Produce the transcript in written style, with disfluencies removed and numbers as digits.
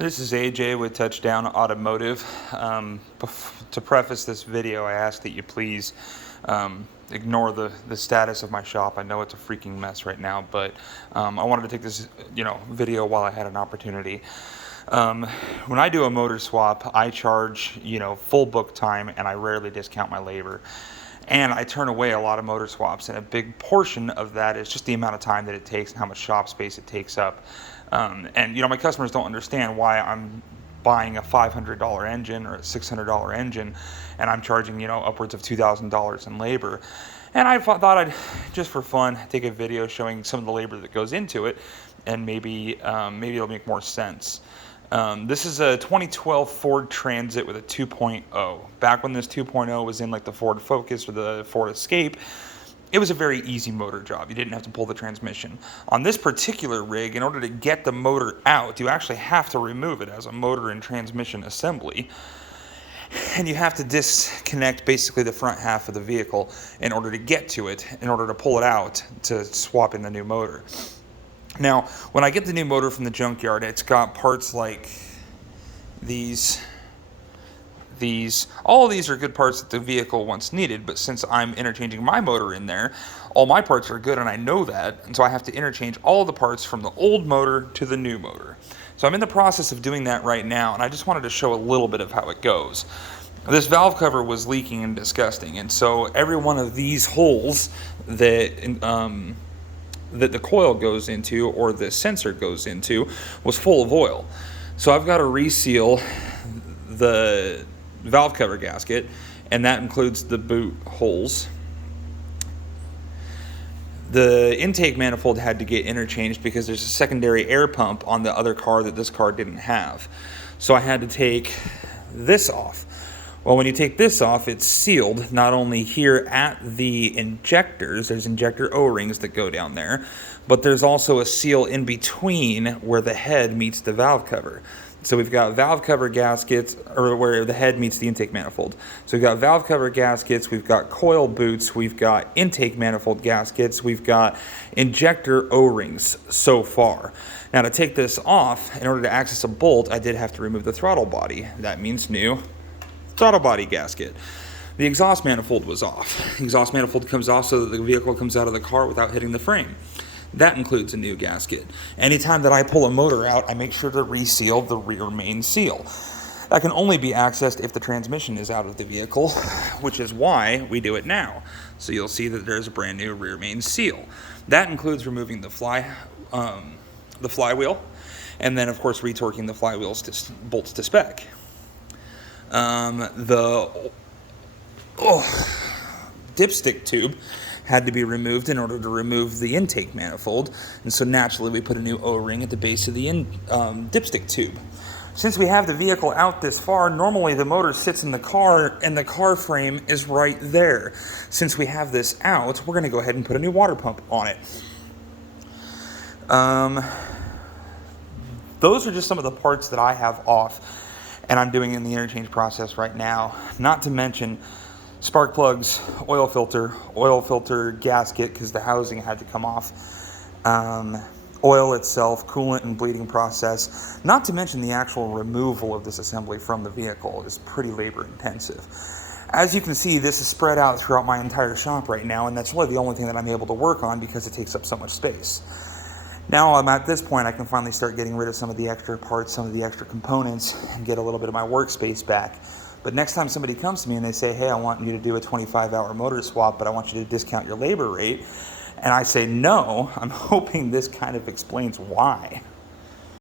This is AJ with Touchdown Automotive. To preface this video, I ask that you please ignore the status of my shop. I know it's a freaking mess right now, but I wanted to take this video while I had an opportunity. When I do a motor swap, I charge full book time, and I rarely discount my labor. And I turn away a lot of motor swaps, and a big portion of that is just the amount of time that it takes and how much shop space it takes up. And my customers don't understand why I'm buying a $500 engine or a $600 engine, and I'm charging upwards of $2,000 in labor. And I thought I'd, just for fun, take a video showing some of the labor that goes into it, and maybe it'll make more sense. This is a 2012 Ford Transit with a 2.0. Back when this 2.0 was in like the Ford Focus or the Ford Escape, it was a very easy motor job. You didn't have to pull the transmission. On this particular rig, in order to get the motor out, you actually have to remove it as a motor and transmission assembly. And you have to disconnect basically the front half of the vehicle in order to get to it, in order to pull it out to swap in the new motor. Now, when I get the new motor from the junkyard, it's got parts like these. All of these are good parts that the vehicle once needed, but since I'm interchanging my motor in there, all my parts are good, and I know that, and so I have to interchange all of the parts from the old motor to the new motor. So I'm in the process of doing that right now, and I just wanted to show a little bit of how it goes. This valve cover was leaking and disgusting, and so every one of these holes that the coil goes into, or the sensor goes into, was full of oil. So I've got to reseal the valve cover gasket, and that includes the boot holes. The intake manifold had to get interchanged because there's a secondary air pump on the other car that this car didn't have. So I had to take this off. Well, when you take this off, it's sealed not only here at the injectors, there's injector O-rings that go down there, but there's also a seal in between where the head meets the valve cover. So we've got valve cover gaskets, or where the head meets the intake manifold. So we've got valve cover gaskets, we've got coil boots, we've got intake manifold gaskets, we've got injector O-rings so far. Now to take this off, in order to access a bolt, I did have to remove the throttle body. That means new throttle body gasket. The exhaust manifold was off. The exhaust manifold comes off so that the vehicle comes out of the car without hitting the frame. That includes a new gasket. Anytime that I pull a motor out, I make sure to reseal the rear main seal. That can only be accessed if the transmission is out of the vehicle, which is why we do it now. So you'll see that there's a brand new rear main seal. That includes removing the flywheel, and then of course retorquing the flywheels to bolts to spec. The dipstick tube had to be removed in order to remove the intake manifold, and so naturally we put a new O-ring at the base of the dipstick tube. Since we have the vehicle out this far, normally the motor sits in the car and the car frame is right there. Since we have this out, we're going to go ahead and put a new water pump on it. Those are just some of the parts that I have off, and I'm doing in the interchange process right now. Not to mention spark plugs, oil filter gasket because the housing had to come off, oil itself, coolant and bleeding process, not to mention the actual removal of this assembly from the vehicle is pretty labor intensive. As you can see, this is spread out throughout my entire shop right now, and that's really the only thing that I'm able to work on because it takes up so much space. Now I'm at this point, I can finally start getting rid of some of the extra parts, some of the extra components, and get a little bit of my workspace back. But next time somebody comes to me and they say, hey, I want you to do a 25-hour motor swap, but I want you to discount your labor rate, and I say no, I'm hoping this kind of explains why.